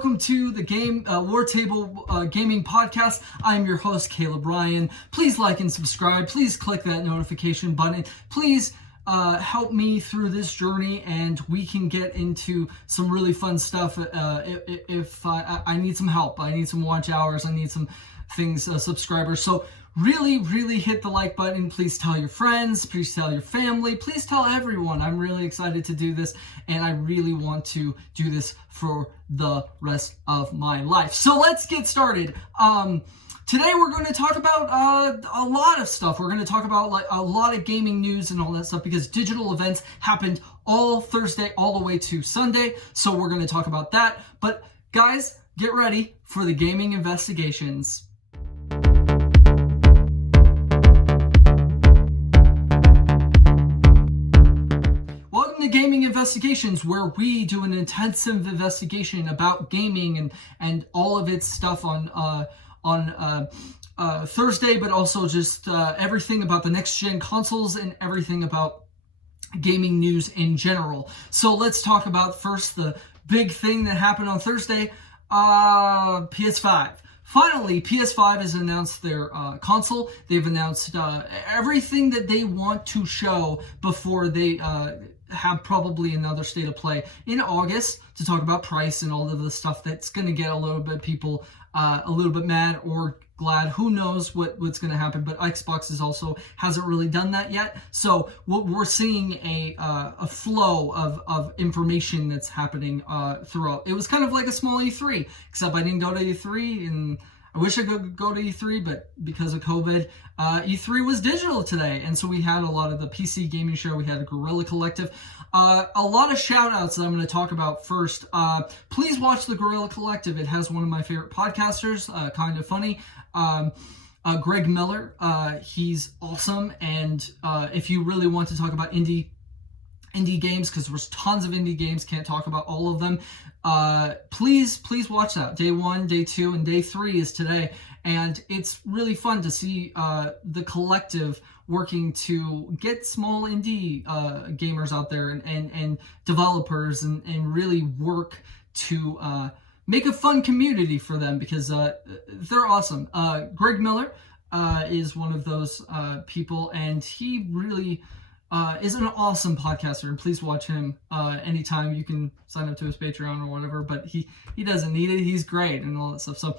welcome to the War Table Gaming Podcast. I'm your host, Caleb Ryan. Please like and subscribe. Please click that notification button. Please help me through this journey, and we can get into some really fun stuff. If I need some help, I need some watch hours, I need some things, subscribers. So really hit the like button. Please tell your friends, please tell your family, please tell everyone. I'm really excited to do this, and I really want to do this for the rest of my life. So let's get started. Today we're going to talk about a lot of stuff. We're going to talk about like a lot of gaming news and all that stuff, because digital events happened all Thursday all the way to Sunday. So we're going to talk about that. But guys, get ready for the gaming investigations. Gaming investigations, where we do an intensive investigation about gaming and all of its stuff on Thursday, but also just everything about the next gen consoles and everything about gaming news in general. So let's talk about first the big thing that happened on Thursday. PS5. Finally, PS5 has announced their console. They've announced everything that they want to show before they have probably another state of play in August to talk about price and all of the stuff that's going to get a little bit people a little bit mad or glad. Who knows what's going to happen, but Xbox hasn't really done that yet. So we're seeing a flow of information that's happening throughout. It was kind of like a small E3, except I didn't go to E3, and I wish I could go to E3, but because of COVID, E3 was digital today. And so we had a lot of the PC gaming show. We had a Guerrilla Collective. A lot of shout outs that I'm going to talk about first. Please watch the Guerrilla Collective. It has one of my favorite podcasters, Kind of Funny. Greg Miller. He's awesome. And if you really want to talk about indie games, because there's tons of indie games, can't talk about all of them, please watch that. Day 1, day 2, and day 3 is today, and it's really fun to see the collective working to get small indie gamers out there and developers and really work to make a fun community for them, because they're awesome. Greg Miller is one of those people, and he really is an awesome podcaster, and please watch him anytime. You can sign up to his Patreon or whatever, but he doesn't need it. He's great and all that stuff. So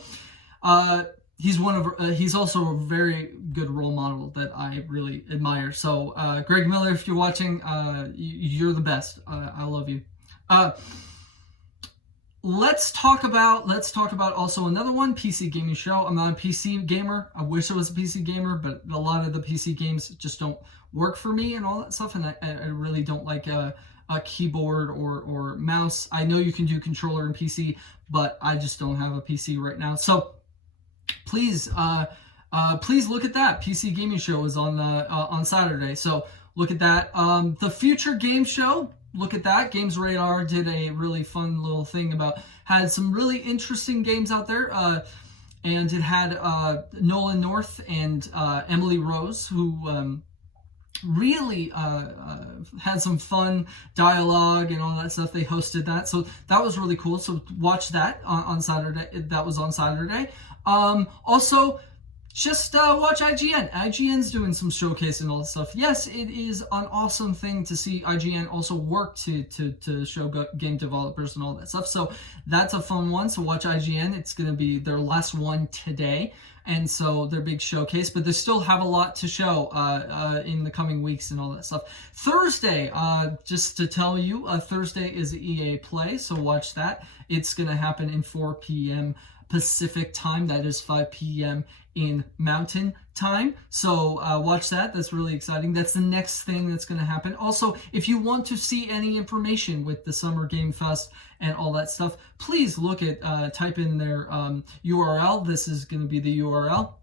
he's also a very good role model that I really admire. So Greg Miller, if you're watching, you're the best. I love you. Let's talk about also another one, PC gaming show. I'm not a PC gamer. I wish I was a PC gamer, but a lot of the PC games just don't work for me and all that stuff, and I really don't like a keyboard or mouse. I know you can do controller in PC, but I just don't have a PC right now. So please look at that. PC gaming show is on Saturday, so look at that. The Future Game Show. Look at that. Games Radar did a really fun little thing had some really interesting games out there, and it had Nolan North and Emily Rose, who really had some fun dialogue and all that stuff. They hosted that, so that was really cool. So watch that on Saturday. That was on Saturday. Also, just watch IGN. IGN's doing some showcase and all that stuff. Yes, it is an awesome thing to see IGN also work to show game developers and all that stuff. So that's a fun one. So watch IGN. It's going to be their last one today, and so their big showcase. But they still have a lot to show in the coming weeks and all that stuff. Thursday, just to tell you, Thursday is EA Play. So watch that. It's going to happen in 4 p.m. Pacific time. That is 5 p.m. in Mountain Time. So watch that. That's really exciting. That's the next thing that's going to happen. Also, if you want to see any information with the Summer Game Fest and all that stuff, please look at type in their URL. This is going to be the URL,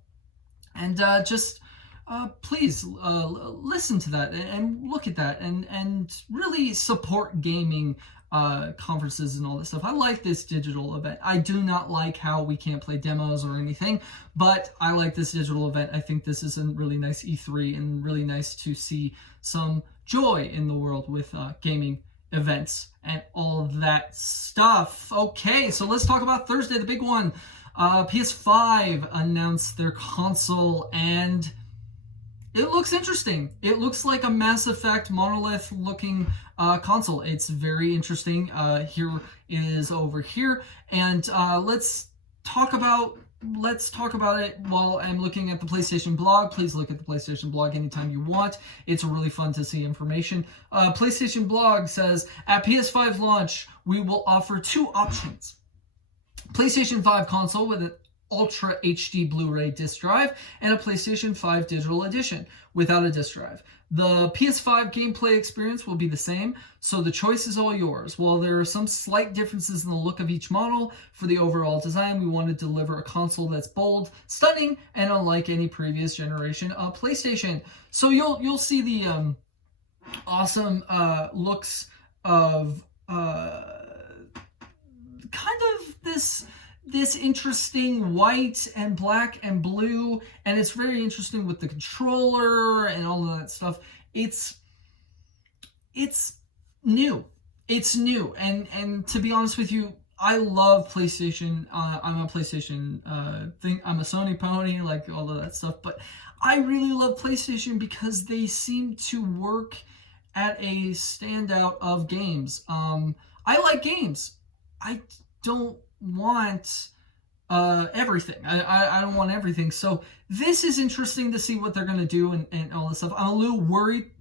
and just please listen to that and look at that and really support gaming conferences and all this stuff. I like this digital event. I do not like how we can't play demos or anything, but I like this digital event. I think this is a really nice E3 and really nice to see some joy in the world with gaming events and all that stuff. Okay, so let's talk about Thursday, the big one. PS5 announced their console, and it looks interesting. It looks like a Mass Effect monolith looking console. It's very interesting. Here is over here, and let's talk about it while I'm looking at the PlayStation blog. Please look at the PlayStation blog anytime you want. It's really fun to see information. PlayStation blog says, at PS5 launch, we will offer 2 options. PlayStation 5 console with an Ultra HD Blu-ray disc drive and a PlayStation 5 Digital Edition without a disc drive. The PS5 gameplay experience will be the same, so the choice is all yours. While there are some slight differences in the look of each model, for the overall design, we want to deliver a console that's bold, stunning, and unlike any previous generation of PlayStation. So you'll see the awesome looks of kind of this interesting white and black and blue, and it's very interesting with the controller and all of that stuff. It's new. It's new, and to be honest with you, I love PlayStation. I'm a PlayStation thing. I'm a Sony pony, like all of that stuff. But I really love PlayStation because they seem to work at a standout of games. I like games. I don't want everything. I don't want everything. So this is interesting to see what they're going to do and all this stuff. I'm a little worried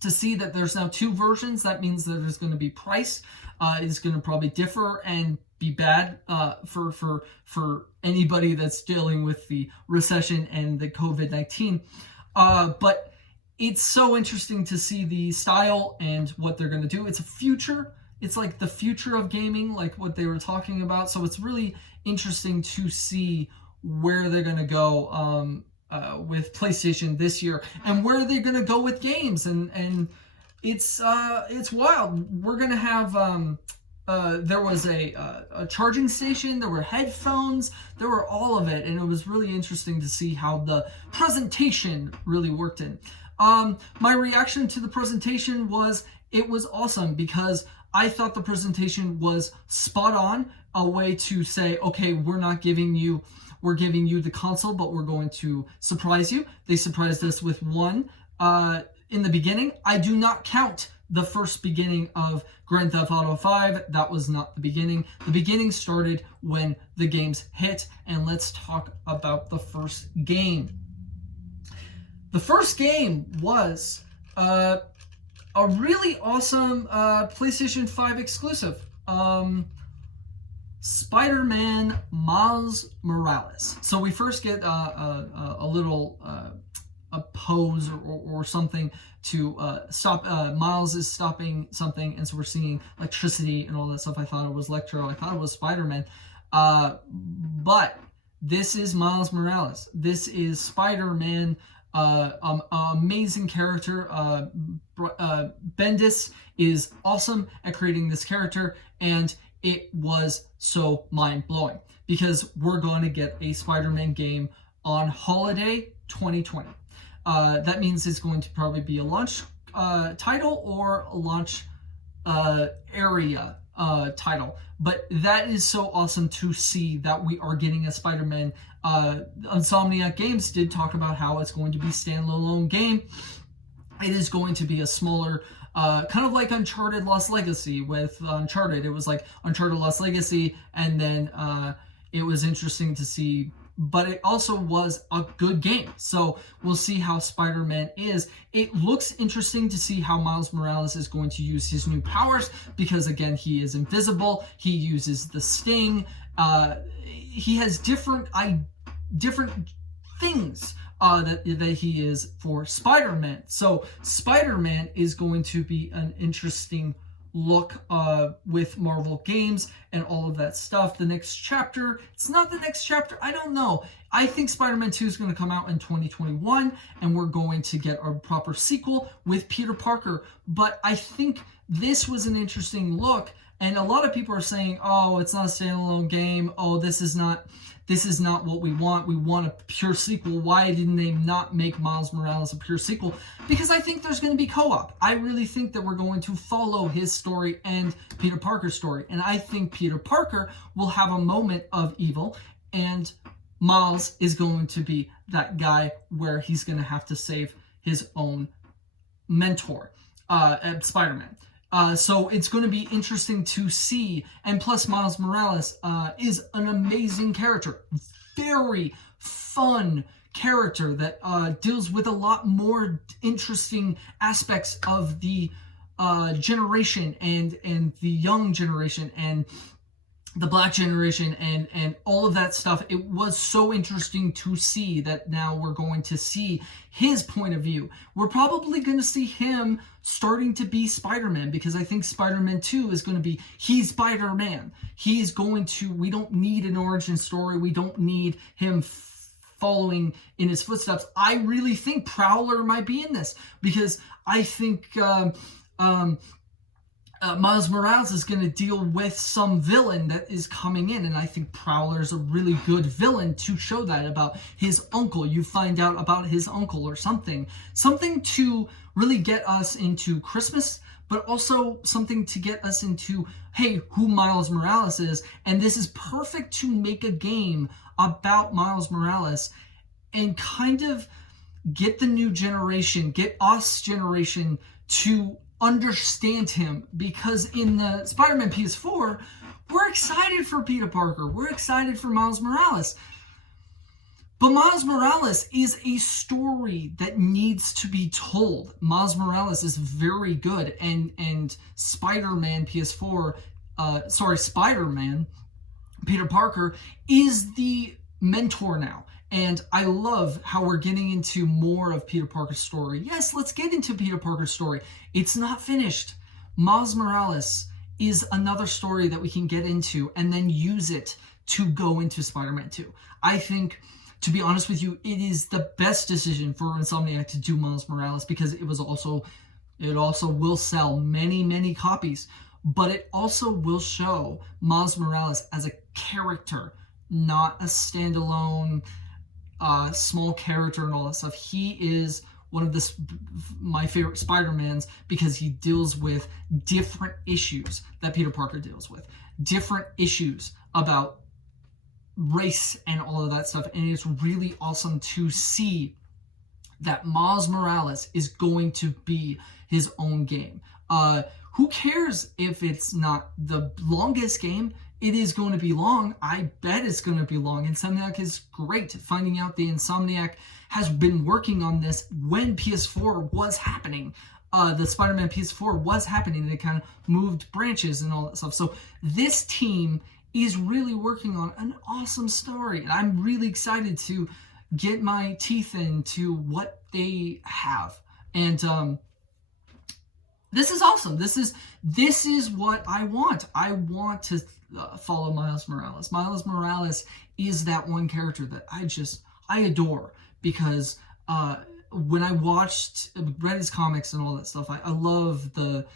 to see that there's now 2 versions. That means that there's going to be price. It's going to probably differ and be bad for anybody that's dealing with the recession and the COVID-19. But it's so interesting to see the style and what they're going to do. It's a future. It's like the future of gaming, like what they were talking about. So it's really interesting to see where they're going to go with PlayStation this year and where they're going to go with games. And it's wild. We're going to have there was a charging station, there were headphones, there were all of it, and it was really interesting to see how the presentation really worked in. My reaction to the presentation was it was awesome because I thought the presentation was spot on, a way to say, okay, we're giving you the console, but we're going to surprise you. They surprised us with one in the beginning. I do not count the first beginning of Grand Theft Auto 5. That was not the beginning. The beginning started when the games hit, and let's talk about the first game. The first game was a really awesome PlayStation 5 exclusive. Spider-Man Miles Morales. So we first get a little a pose or something to stop. Miles is stopping something, and so we're seeing electricity and all that stuff. I thought it was Electro. I thought it was Spider-Man. But this is Miles Morales. This is Spider-Man. Amazing character. Bendis is awesome at creating this character, and it was so mind-blowing because we're going to get a Spider-Man game on holiday 2020. That means it's going to probably be a launch title or a launch area title. But that is so awesome to see that we are getting a Spider-Man. Insomniac Games did talk about how it's going to be a standalone game. It is going to be a smaller, kind of like Uncharted Lost Legacy with Uncharted. It was like Uncharted Lost Legacy, and then it was interesting to see, but it also was a good game. So we'll see how Spider-Man is. It looks interesting to see how Miles Morales is going to use his new powers, because again, he is invisible. He uses the Sting. He has different things that he is for Spider-Man. So Spider-Man is going to be an interesting look with Marvel Games and all of that stuff. The next chapter, it's not the next chapter, I don't know. I think Spider-Man 2 is going to come out in 2021, and we're going to get a proper sequel with Peter Parker. But I think this was an interesting look, and a lot of people are saying, oh, it's not a standalone game. Oh, this is not what we want. We want a pure sequel. Why didn't they not make Miles Morales a pure sequel? Because I think there's going to be co-op. I really think that we're going to follow his story and Peter Parker's story. And I think Peter Parker will have a moment of evil, and Miles is going to be that guy where he's going to have to save his own mentor, Spider-Man. So it's going to be interesting to see. And plus, Miles Morales is an amazing character. Very fun character that deals with a lot more interesting aspects of the generation and the young generation and the black generation and all of that stuff. It was so interesting to see that now we're going to see his point of view. We're probably going to see him starting to be Spider-Man, because I think Spider-Man 2 is going to be, he's Spider-Man. He's going to, we don't need an origin story. We don't need him following in his footsteps. I really think Prowler might be in this, because I think Miles Morales is going to deal with some villain that is coming in, and I think Prowler is a really good villain to show that about his uncle. You find out about his uncle or something to really get us into Christmas, but also something to get us into, hey, who Miles Morales is. And this is perfect to make a game about Miles Morales and kind of get the new generation, get us generation to understand him, because in the Spider-Man PS4, we're excited for Peter Parker. We're excited for Miles Morales. But Miles Morales is a story that needs to be told. Miles Morales is very good, and Spider-Man PS4, Spider-Man, Peter Parker, is the mentor now. And I love how we're getting into more of Peter Parker's story. Yes, let's get into Peter Parker's story. It's not finished. Miles Morales is another story that we can get into and then use it to go into Spider-Man 2. I think, to be honest with you, it is the best decision for Insomniac to do Miles Morales, because it also will sell many, many copies, but it also will show Miles Morales as a character, not a standalone small character and all that stuff. He is one of my favorite Spider-Mans, because he deals with different issues that Peter Parker deals with, different issues about race and all of that stuff. And it's really awesome to see that Miles Morales is going to be his own game. Who cares if it's not the longest game? It is going to be long. I bet it's going to be long. Insomniac is great. Finding out the Insomniac has been working on this when PS4 was happening. The Spider-Man PS4 was happening. They kind of moved branches and all that stuff. So this team is really working on an awesome story. And I'm really excited to get my teeth into what they have. And this is awesome. This is what I want. I want to follow Miles Morales. Miles Morales is that one character that I adore, because when I read his comics and all that stuff, I love the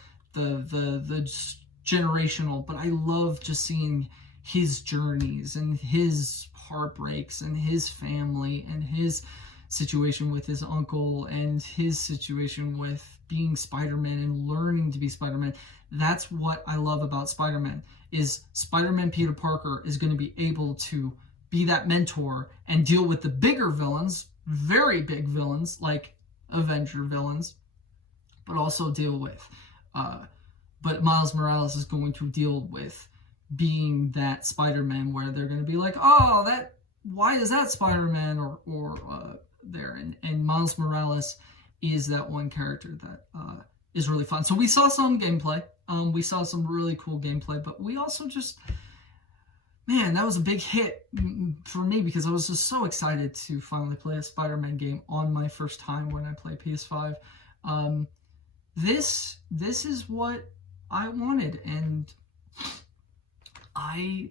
generational, but I love just seeing his journeys and his heartbreaks and his family and his situation with his uncle and his situation with being Spider-Man and learning to be Spider-Man. That's what I love about Spider-Man, is Spider-Man Peter Parker is going to be able to be that mentor and deal with the bigger villains, very big villains like Avenger villains, but also deal with, but Miles Morales is going to deal with being that Spider-Man where they're going to be like, oh, why is that Spider-Man or there? And Miles Morales is that one character that is really fun. So we saw some gameplay. We saw some really cool gameplay, but we also man, that was a big hit for me, because I was just so excited to finally play a Spider-Man game on my first time when I play PS5. This is what I wanted, and I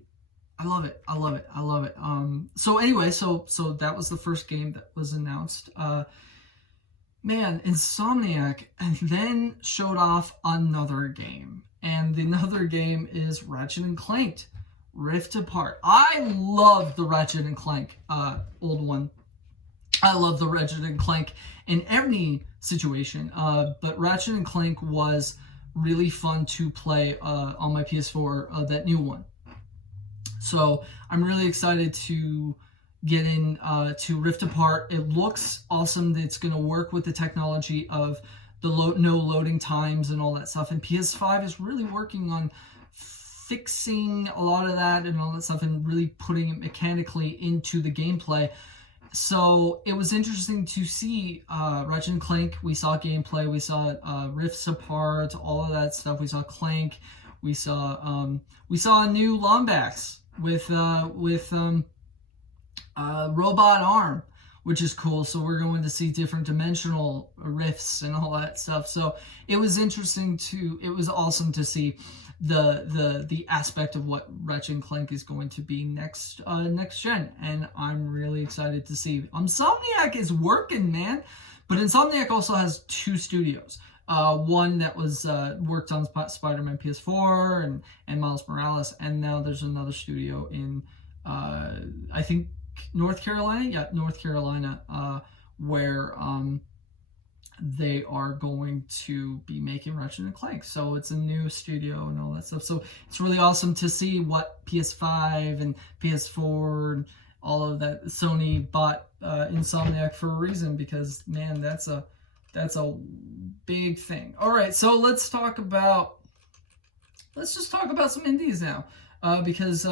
I love it. I love it. I love it. So anyway, so that was the first game that was announced. Man, Insomniac, and then showed off another game, and the another game is Ratchet and Clank Rift Apart. I love the Ratchet and Clank old one. I love the Ratchet and Clank in any situation, but Ratchet and Clank was really fun to play on my PS4, that new one. So I'm really excited to get in to Rift Apart. It looks awesome. It's going to work with the technology of the no loading times and all that stuff. And PS5 is really working on fixing a lot of that and all that stuff and really putting it mechanically into the gameplay. So it was interesting to see Ratchet and Clank. We saw gameplay. We saw Rifts Apart, all of that stuff. We saw Clank. We saw a new Lombax with robot arm, which is cool. So we're going to see different dimensional rifts and all that stuff. So it was interesting it was awesome to see the aspect of what Ratchet and Clank is going to be next gen, and I'm really excited to see. Insomniac is working, man, but Insomniac also has two studios. One that was worked on Spiderman PS4 and Miles Morales, and now there's another studio in I think North Carolina, where they are going to be making Ratchet and Clank. So it's a new studio and all that stuff. So it's really awesome to see what PS5 and PS4 and all of that. Sony bought Insomniac for a reason, because man, that's a big thing. All right, so let's just talk about some indies now, because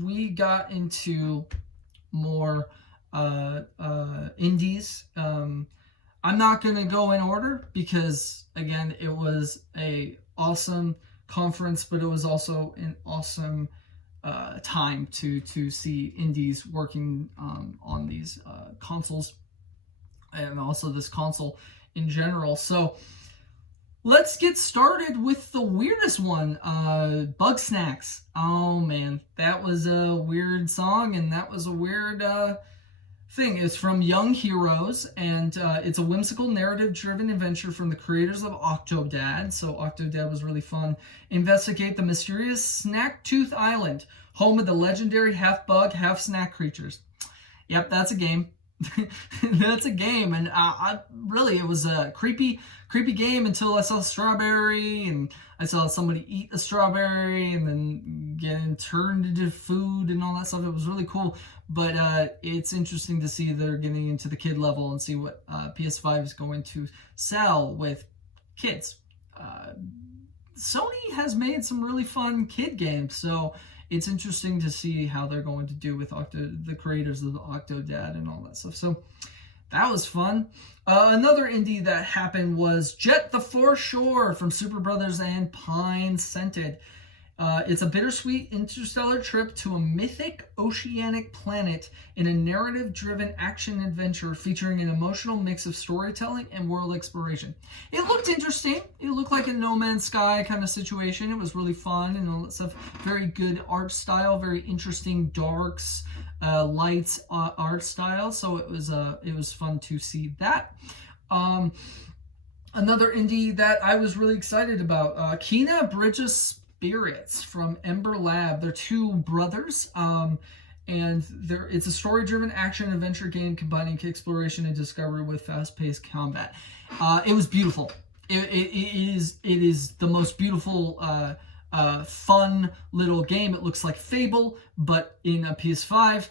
we got into more indies. I'm not going to go in order because, again, it was a awesome conference, but it was also an awesome time to see indies working on these consoles, and also this console in general. So let's get started with the weirdest one, Bugsnax. Oh man, that was a weird song, and that was a weird thing. It's from Young Heroes, and it's a whimsical narrative-driven adventure from the creators of Octodad. So Octodad was really fun. Investigate the mysterious Snacktooth Island, home of the legendary half-bug, half-snack creatures. Yep, that's a game. That's a game, and it was a creepy game until I saw strawberry, and I saw somebody eat a strawberry and then get turned into food and all that stuff. It was really cool, but it's interesting to see they're getting into the kid level and see what PS5 is going to sell with kids. Sony has made some really fun kid games, so it's interesting to see how they're going to do with the creators of the Octodad and all that stuff. So that was fun. Another indie that happened was Jet the Foreshore from Super Brothers and Pine Scented. It's a bittersweet interstellar trip to a mythic oceanic planet in a narrative-driven action-adventure featuring an emotional mix of storytelling and world exploration. It looked interesting. It looked like a No Man's Sky kind of situation. It was really fun and all that stuff. Very good art style, very interesting darks, lights art style. So it was fun to see that. Another indie that I was really excited about, Kena Bridges Spirits from Ember Lab. They're two brothers, and it's a story-driven action-adventure game combining exploration and discovery with fast-paced combat. It was beautiful. It is the most beautiful, fun little game. It looks like Fable, but in a PS5.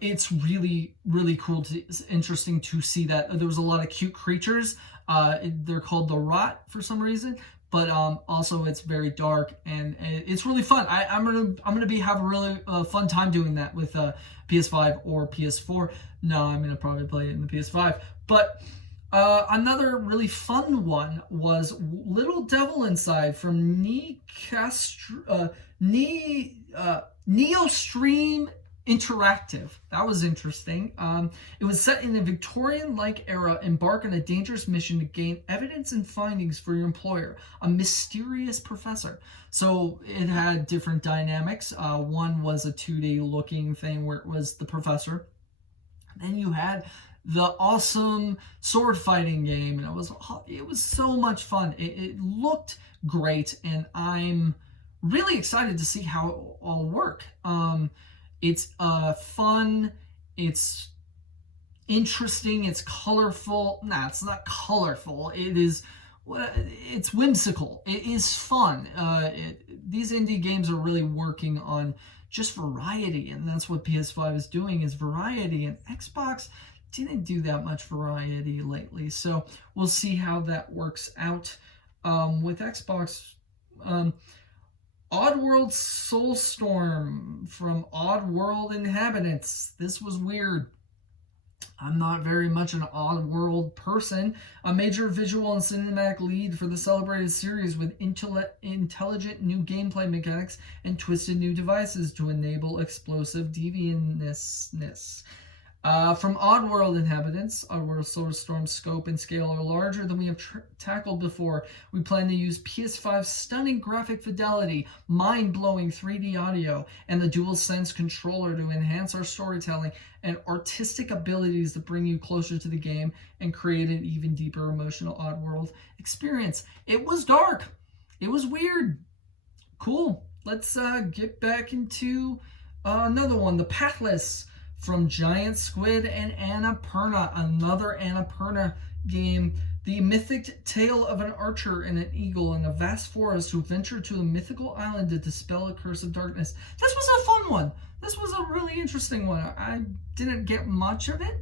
It's really, really cool. Interesting to see that there was a lot of cute creatures. They're called the Rot for some reason. But also it's very dark, and it's really fun. I'm gonna have a really fun time doing that with PS5 or PS4. No, I'm gonna probably play it in the PS5. But another really fun one was Little Devil Inside from Neostream interactive. That was interesting. It was set in a Victorian-like era. Embark on a dangerous mission to gain evidence and findings for your employer, a mysterious professor. So it had different dynamics. One was a 2D looking thing where it was the professor. Then you had the awesome sword fighting game, and it was so much fun. It looked great, and I'm really excited to see how it will all work. It's fun, it's interesting, it's colorful. Nah, it's not colorful. It's whimsical. It is fun. These indie games are really working on just variety, and that's what PS5 is doing, is variety, and Xbox didn't do that much variety lately. So we'll see how that works out with Xbox. Oddworld Soulstorm from Oddworld Inhabitants. This was weird. I'm not very much an Oddworld person. A major visual and cinematic lead for the celebrated series with intelligent new gameplay mechanics and twisted new devices to enable explosive deviousness. From Oddworld Inhabitants, Oddworld Soulstorm's scope and scale are larger than we have tackled before. We plan to use PS5's stunning graphic fidelity, mind-blowing 3D audio, and the DualSense controller to enhance our storytelling and artistic abilities to bring you closer to the game and create an even deeper emotional Oddworld experience. It was dark. It was weird. Cool. Let's get back into another one, The Pathless, from Giant Squid and Annapurna, another Annapurna game. The mythic tale of an archer and an eagle in a vast forest who venture to a mythical island to dispel a curse of darkness. This was a fun one. This was a really interesting one. I didn't get much of it,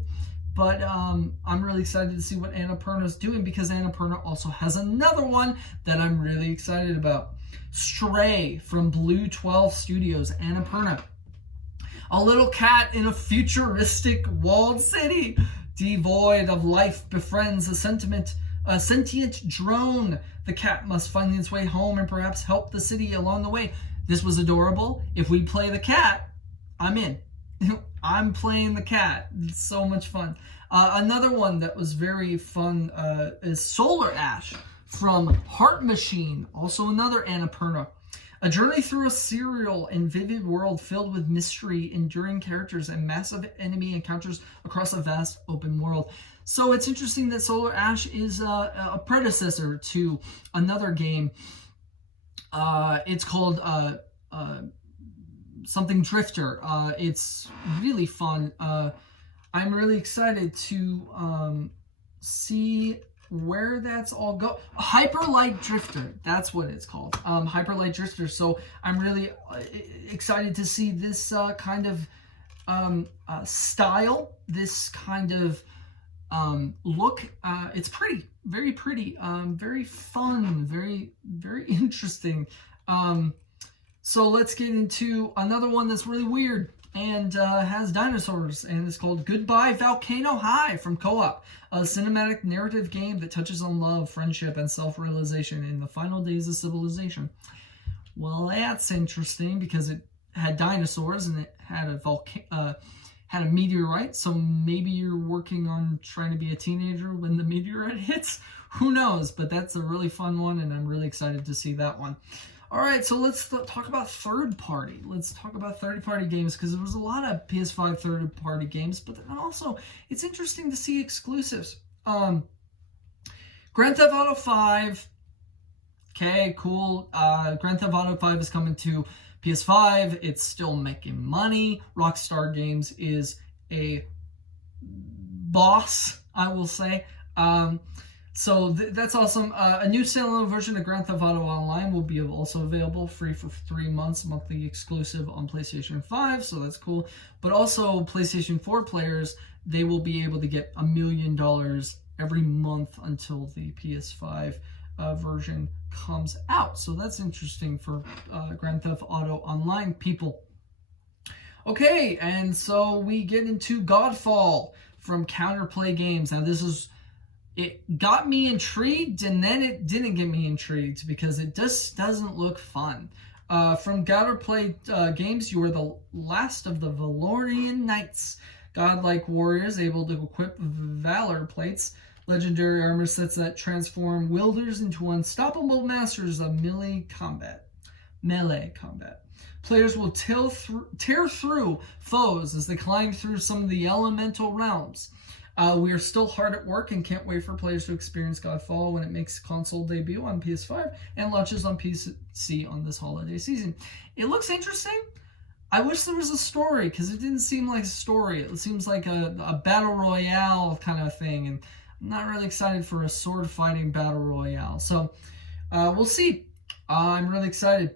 but I'm really excited to see what Annapurna is doing, because Annapurna also has another one that I'm really excited about. Stray from Blue 12 Studios, Annapurna. A little cat in a futuristic walled city, devoid of life, befriends a sentient drone. The cat must find its way home and perhaps help the city along the way. This was adorable. If we play the cat, I'm in. I'm playing the cat. It's so much fun. Another one that was very fun is Solar Ash from Heart Machine, also another Annapurna. A journey through a surreal and vivid world filled with mystery, enduring characters, and massive enemy encounters across a vast open world. So it's interesting that Solar Ash is a predecessor to another game. It's called something Drifter. It's really fun. I'm really excited to see where that's all go. Hyper Light Drifter, that's what it's called. Hyper Light Drifter. So I'm really excited to see this kind of style, this kind of look. It's pretty, very pretty, very fun, very, very interesting. So let's get into another one that's really weird and has dinosaurs, and it's called Goodbye Volcano High from Co-op, a cinematic narrative game that touches on love, friendship, and self-realization in the final days of civilization. Well, that's interesting because it had dinosaurs and it had a meteorite, so maybe you're working on trying to be a teenager when the meteorite hits. Who knows? But that's a really fun one, and I'm really excited to see that one. All right, so let's talk about third-party. Let's talk about third-party games, because there was a lot of PS5 third-party games, but then also it's interesting to see exclusives. Grand Theft Auto 5. Okay, cool. Grand Theft Auto 5 is coming to PS5. It's still making money. Rockstar Games is a boss, I will say. So that's awesome. A new standalone version of Grand Theft Auto Online will be also available free for 3 months, monthly exclusive on PlayStation 5, so that's cool. But also PlayStation 4 players, they will be able to get $1 million every month until the PS5 version comes out. So that's interesting for Grand Theft Auto Online people. Okay, and so we get into Godfall from Counterplay Games. Now it got me intrigued, and then it didn't get me intrigued because it just doesn't look fun. From Counterplay Games, you are the last of the Valorian Knights, godlike warriors able to equip valor plates, legendary armor sets that transform wielders into unstoppable masters of melee combat. Players will tear through foes as they climb through some of the elemental realms. We are still hard at work and can't wait for players to experience Godfall when it makes console debut on PS5 and launches on PC on this holiday season. It looks interesting. I wish there was a story, because it didn't seem like a story. It seems like a battle royale kind of thing, and I'm not really excited for a sword fighting battle royale. So we'll see. I'm really excited.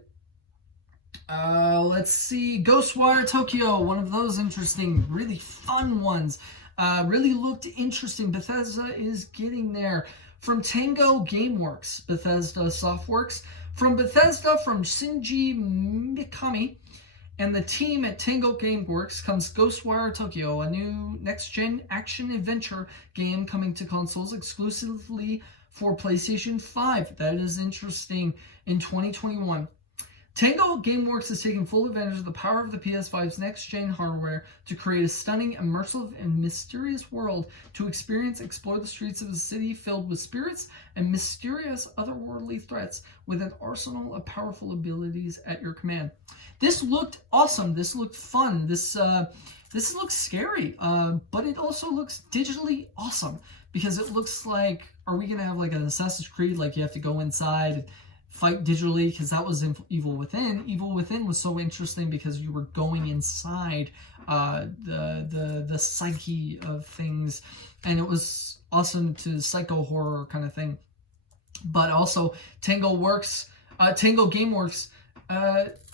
Let's see. Ghostwire Tokyo, one of those interesting, really fun ones. Really looked interesting. Bethesda is getting there. From Tango Gameworks, Bethesda Softworks. From Bethesda, from Shinji Mikami and the team at Tango Gameworks comes Ghostwire Tokyo, a new next-gen action-adventure game coming to consoles exclusively for PlayStation 5. That is interesting. In 2021. Tango Gameworks is taking full advantage of the power of the PS5's next-gen hardware to create a stunning, immersive, and mysterious world to explore the streets of a city filled with spirits and mysterious otherworldly threats with an arsenal of powerful abilities at your command. This looked awesome. This looked fun. This looks scary, but it also looks digitally awesome, because it looks like, are we going to have like an Assassin's Creed, like you have to go inside and fight digitally, because that was in Evil Within. Evil Within was so interesting because you were going inside the psyche of things, and it was awesome to psycho horror kind of thing. But also Tango Gameworks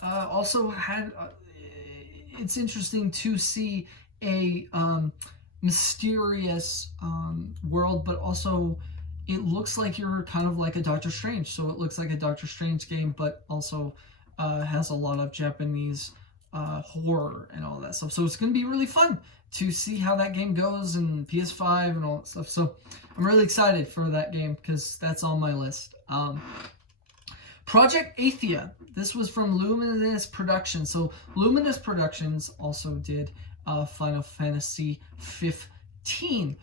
also had. It's interesting to see a mysterious world, but also it looks like you're kind of like a Doctor Strange. So it looks like a Doctor Strange game, but also has a lot of Japanese horror and all that stuff. So it's going to be really fun to see how that game goes, and PS5 and all that stuff. So I'm really excited for that game, because that's on my list. Project Athia. This was from Luminous Productions. So Luminous Productions also did Final Fantasy 15.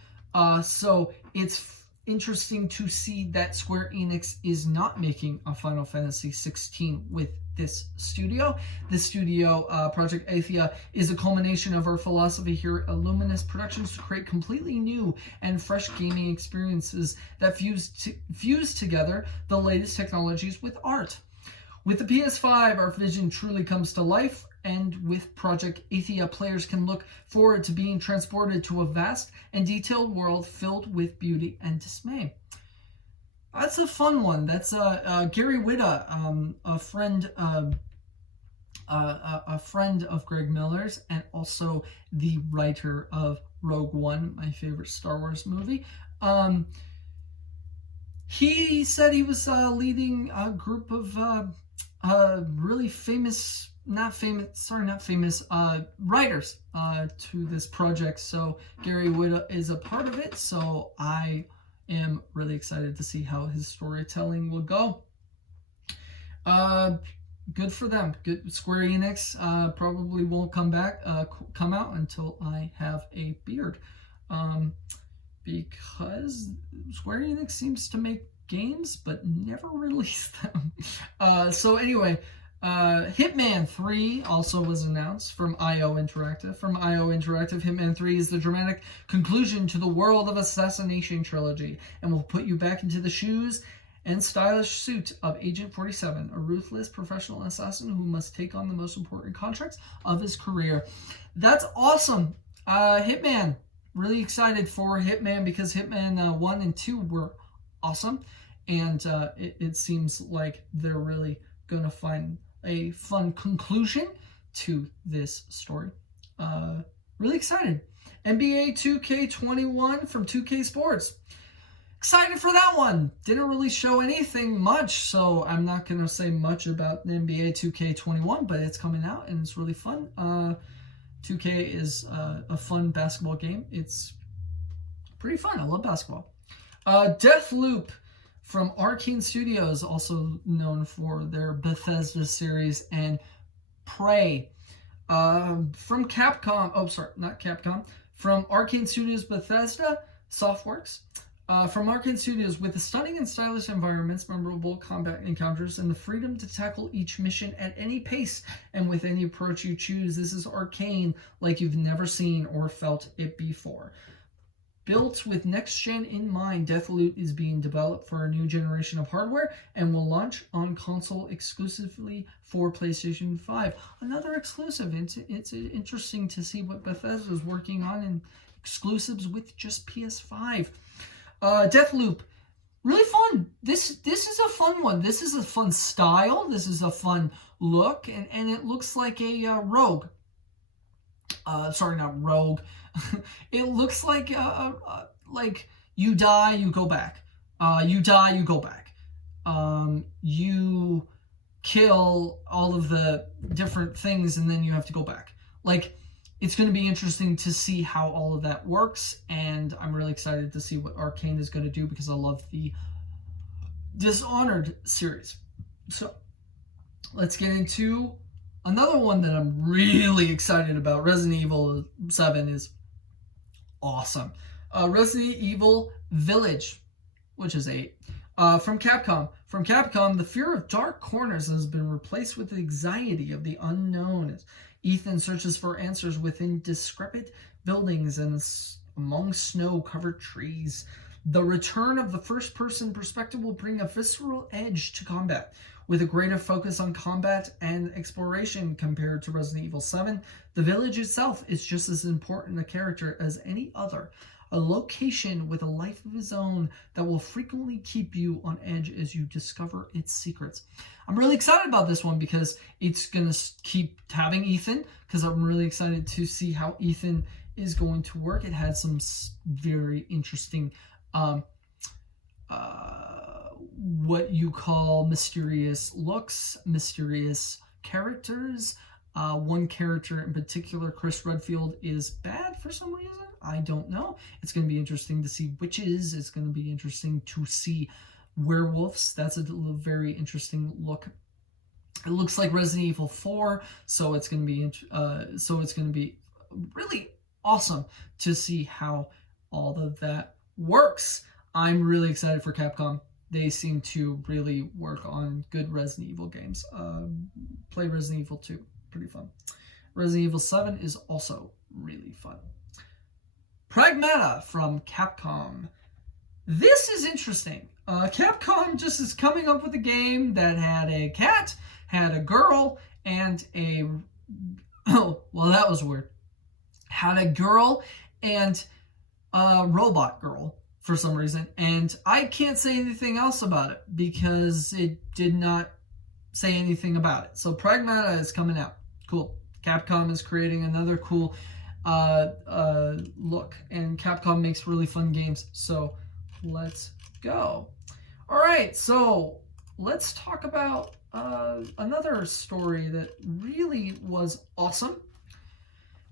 So it's interesting to see that Square Enix is not making a Final Fantasy 16 with this studio. This studio, Project Athia, is a culmination of our philosophy here at Luminous Productions to create completely new and fresh gaming experiences that fuse together the latest technologies with art. With the PS5, our vision truly comes to life, and with Project Athia, players can look forward to being transported to a vast and detailed world filled with beauty and dismay. That's a fun one. That's Gary Whitta, a friend of Greg Miller's, and also the writer of Rogue One, my favorite Star Wars movie. He said he was leading a group of really famous writers to this project. So Gary Whitta is a part of it. So I am really excited to see how his storytelling will go. Good for them. Good. Square Enix probably won't come out until I have a beard, because Square Enix seems to make games but never release them. So anyway, Hitman 3 also was announced from IO Interactive. From IO Interactive, Hitman 3 is the dramatic conclusion to the World of Assassination trilogy, and will put you back into the shoes and stylish suit of Agent 47, a ruthless professional assassin who must take on the most important contracts of his career. That's awesome. Hitman. Really excited for Hitman, because Hitman 1 and 2 were awesome, and it seems like they're really going to find a fun conclusion to this story. Really excited. NBA 2K21 from 2K Sports. Excited for that one. Didn't really show anything much, so I'm not going to say much about NBA 2K21, but it's coming out and it's really fun. 2K is a fun basketball game. It's pretty fun. I love basketball. Deathloop from Arcane Studios, also known for their Bethesda series, and Prey. From Capcom, oh sorry, not Capcom, from Arcane Studios Bethesda, Softworks. From Arcane Studios, with the stunning and stylish environments, memorable combat encounters, and the freedom to tackle each mission at any pace and with any approach you choose, this is Arcane like you've never seen or felt it before. Built with next-gen in mind, Deathloop is being developed for a new generation of hardware and will launch on console exclusively for PlayStation 5. Another exclusive. It's interesting to see what Bethesda is working on in exclusives with just PS5. Deathloop, really fun. This is a fun one. This is a fun style. This is a fun look, and it looks like a rogue. Sorry, not rogue. It looks like you die, you go back. You die, you go back. You kill all of the different things, and then you have to go back. Like, it's going to be interesting to see how all of that works, and I'm really excited to see what Arcane is going to do because I love the Dishonored series. So, let's get into another one that I'm really excited about. Resident Evil 7 is awesome. Resident Evil Village, which is 8. From Capcom. From Capcom, the fear of dark corners has been replaced with the anxiety of the unknown. As Ethan searches for answers within decrepit buildings and among snow-covered trees. The return of the first-person perspective will bring a visceral edge to combat, with a greater focus on combat and exploration compared to Resident Evil 7. The village itself is just as important a character as any other, a location with a life of its own that will frequently keep you on edge as you discover its secrets. I'm really excited about this one because it's going to keep having Ethan, because I'm really excited to see how Ethan is going to work. It had some very interesting what you call mysterious looks, mysterious characters. One character in particular, Chris Redfield, is bad for some reason. I don't know. It's going to be interesting to see witches. It's going to be interesting to see werewolves. That's a very interesting look. It looks like Resident Evil 4, so it's going to be really awesome to see how all of that works. I'm really excited for Capcom. They seem to really work on good Resident Evil games. Play Resident Evil 2. Pretty fun. Resident Evil 7 is also really fun. Pragma from Capcom. This is interesting. Capcom just is coming up with a game that had a cat, had a girl, and a... Oh, well, that was weird. Had a girl and a robot girl for some reason. And I can't say anything else about it because it did not say anything about it. So Pragma is coming out. Cool. Capcom is creating another cool look, and Capcom makes really fun games, so let's go. All right, so let's talk about another story that really was awesome.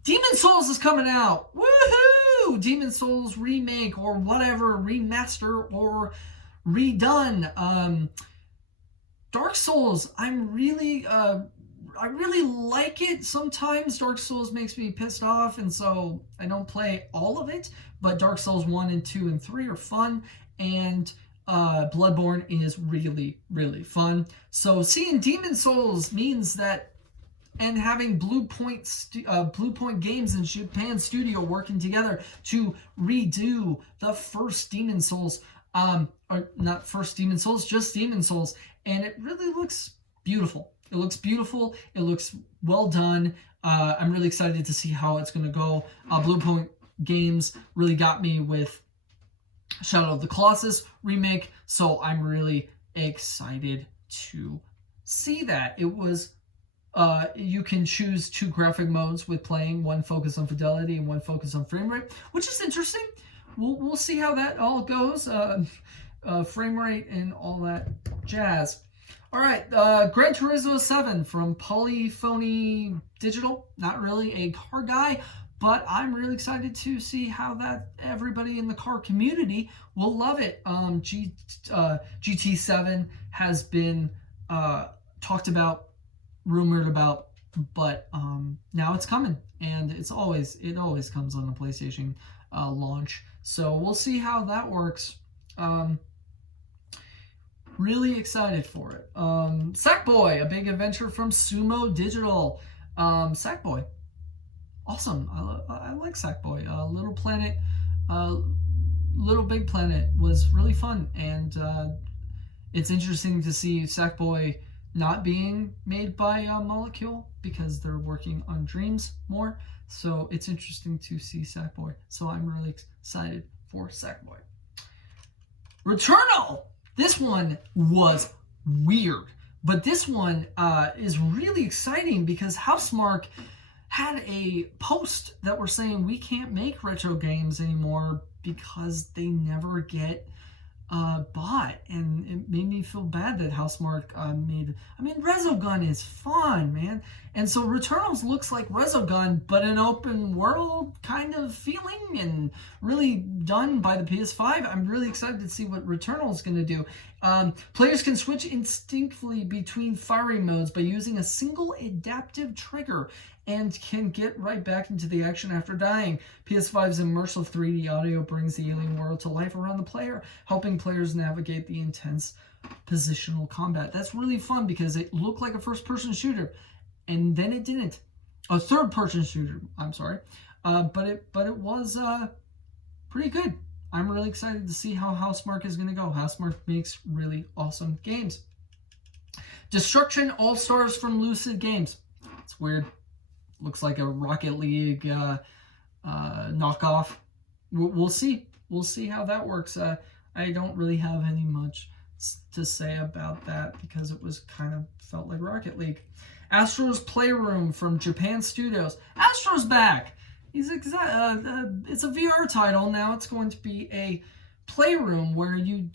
Demon Souls is coming out. Woohoo! Demon Souls remake or whatever, remaster or redone. Dark Souls, I really like it. Sometimes Dark Souls makes me pissed off, and so I don't play all of it, but Dark Souls 1 and 2 and 3 are fun, and Bloodborne is really, really fun. So seeing Demon Souls means that, and having Blue Point Games and Japan Studio working together to redo the first Demon Souls, or not first Demon Souls, just Demon Souls, and it really looks beautiful. It looks beautiful. It looks well done. I'm really excited to see how it's going to go. Blue Point Games really got me with Shadow of the Colossus remake, so I'm really excited to see that. It was, you can choose 2 graphic modes with playing, one focus on fidelity and one focus on frame rate, which is interesting. We'll see how that all goes. Frame rate and all that jazz. All right, Gran Turismo 7 from Polyphony Digital. Not really a car guy, but I'm really excited to see how that everybody in the car community will love it. GT7 has been talked about, rumored about, but now it's coming, and it always comes on the PlayStation launch. So we'll see how that works. Really excited for it. Sackboy, a big adventure from Sumo Digital. Sackboy, awesome. I like Sackboy. Little Planet, Little Big Planet was really fun, and it's interesting to see Sackboy not being made by Molecule because they're working on Dreams more. So it's interesting to see Sackboy. So I'm really excited for Sackboy. Returnal. This one was weird, but this one is really exciting because Housemarque had a post that were saying we can't make retro games anymore because they never get bought, and it made me feel bad that Housemarque made. I mean, Resogun is fun, man, and so Returnals looks like Resogun, but an open world kind of feeling, and really done by the PS5. I'm really excited to see what Returnal is going to do. Players can switch instinctively between firing modes by using a single adaptive trigger, and can get right back into the action after dying. PS5's immersive 3D audio brings the alien world to life around the player, helping players navigate the intense positional combat. That's really fun because it looked like a first-person shooter, and then it didn't. A third-person shooter, I'm sorry. But it was pretty good. I'm really excited to see how Housemarque is going to go. Housemarque makes really awesome games. Destruction All-Stars from Lucid Games. It's weird. Looks like a Rocket League knockoff. We'll see. We'll see how that works. I don't really have any much to say about that because it was kind of felt like Rocket League. Astro's Playroom from Japan Studios. Astro's back. It's a VR title. Now it's going to be a playroom where you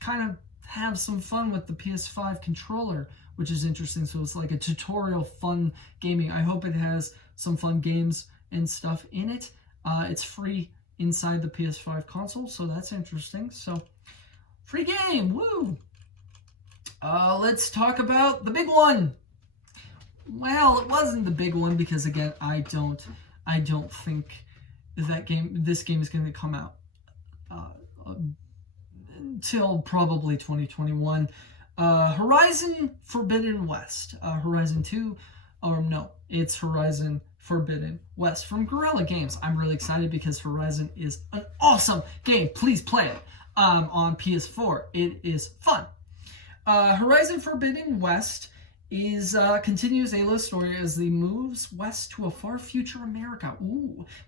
kind of have some fun with the PS5 controller, which is interesting. So it's like a tutorial fun gaming. I hope it has some fun games and stuff in it. It's free inside the PS5 console, so that's interesting. So free game, woo! Let's talk about the big one. Well, it wasn't the big one because again, I don't think this game is going to come out until probably 2021. Horizon Forbidden West. Horizon 2, or no, it's Horizon Forbidden West from Guerrilla Games. I'm really excited because Horizon is an awesome game. Please play it on PS4. It is fun. Horizon Forbidden West continues Aloy's story as he moves west to a far future America.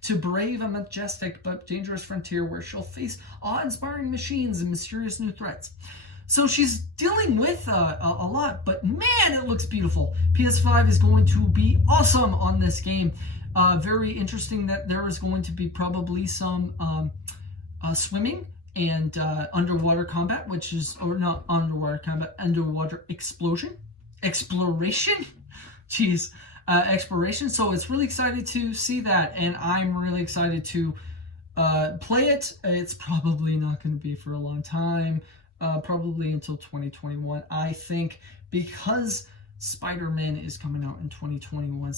To brave a majestic but dangerous frontier where she'll face awe-inspiring machines and mysterious new threats. So she's dealing with a lot, but man, it looks beautiful. PS5 is going to be awesome on this game. Very interesting that there is going to be probably some swimming and underwater combat, or not underwater combat, underwater exploration. Exploration? Jeez. Exploration. So it's really excited to see that, and I'm really excited to play it. It's probably not going to be for a long time. Probably until 2021, I think, because Spiderman is coming out in 2021.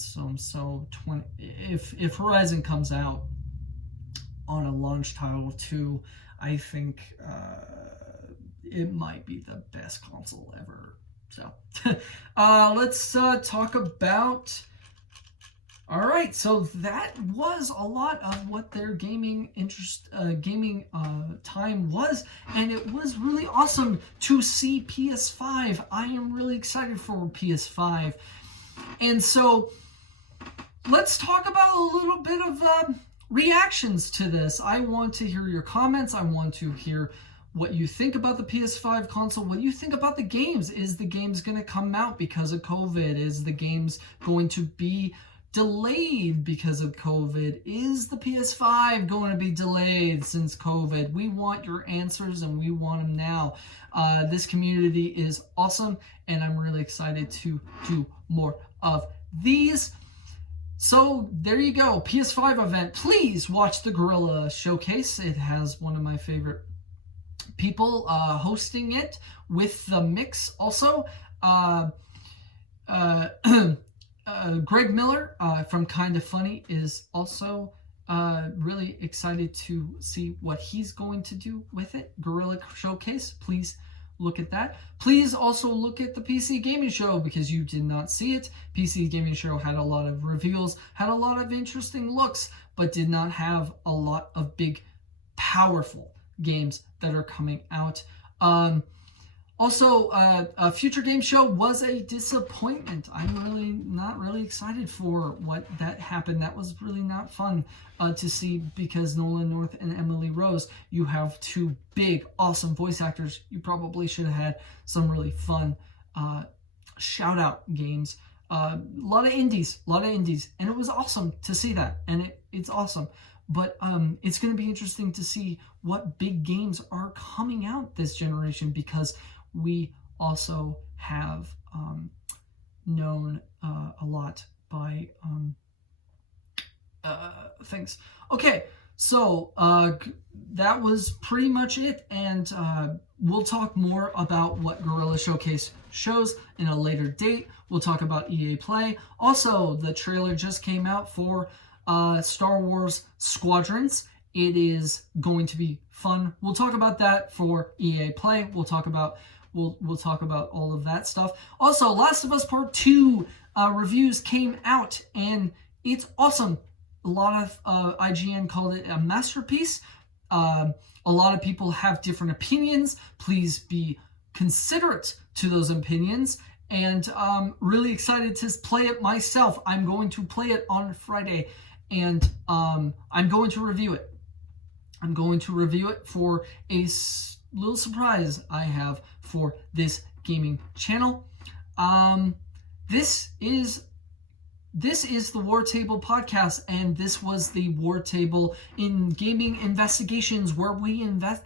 If Horizon comes out on a launch title too, I think it might be the best console ever. So let's talk about. All right, so that was a lot of what their gaming time was, and it was really awesome to see PS5. I am really excited for PS5, and so let's talk about a little bit of reactions to this. I want to hear your comments. I want to hear what you think about the PS5 console. What do you think about the games? Is the games going to come out because of COVID? Is the games going to be delayed because of COVID? Is the PS5 going to be delayed since COVID? We want your answers, and we want them now. This community is awesome, and I'm really excited to do more of these. So there you go, PS5 event. Please watch the Gorilla Showcase. It has one of my favorite people hosting it with the mix. Also, Greg Miller from Kinda Funny is also really excited to see what he's going to do with it. Gorilla Showcase. Please look at that. Please also look at the PC Gaming Show because you did not see it. PC Gaming Show had a lot of reveals, had a lot of interesting looks, but did not have a lot of big, powerful games that are coming out. Also, a Future Game Show was a disappointment. I'm really not really excited for what that happened. That was really not fun to see because Nolan North and Emily Rose, you have two big, awesome voice actors. You probably should have had some really fun shout-out games. A lot of indies, and it was awesome to see that, and it's awesome. But it's going to be interesting to see what big games are coming out this generation because we also have known a lot by things. Okay, so that was pretty much it, and we'll talk more about what Gorilla Showcase shows in a later date. We'll talk about EA Play. Also, the trailer just came out for Star Wars Squadrons. It is going to be fun. We'll talk about that for EA Play. We'll talk about all of that stuff. Also, Last of Us Part 2 reviews came out, and it's awesome. A lot of IGN called it a masterpiece. A lot of people have different opinions. Please be considerate to those opinions. And really excited to play it myself. I'm going to play it on Friday, and I'm going to review it. I'm going to review it for a little surprise I have for this gaming channel. This is the War Table podcast, and this was the War Table in Gaming Investigations, where we have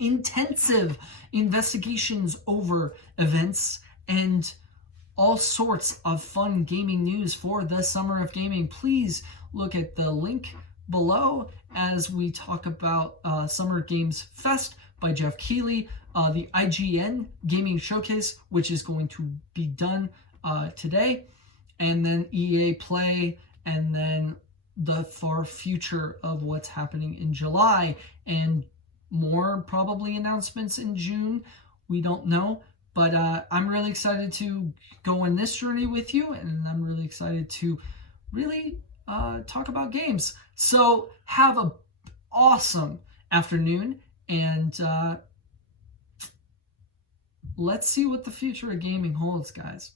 intensive investigations over events and all sorts of fun gaming news for the summer of gaming. Please look at the link below as we talk about Summer Games Fest by Jeff Keighley, the IGN Gaming Showcase, which is going to be done today, and then EA Play, and then the far future of what's happening in July, and more probably announcements in June. We don't know, but I'm really excited to go on this journey with you, and I'm really excited to really talk about games. So have an awesome afternoon, and let's see what the future of gaming holds, guys.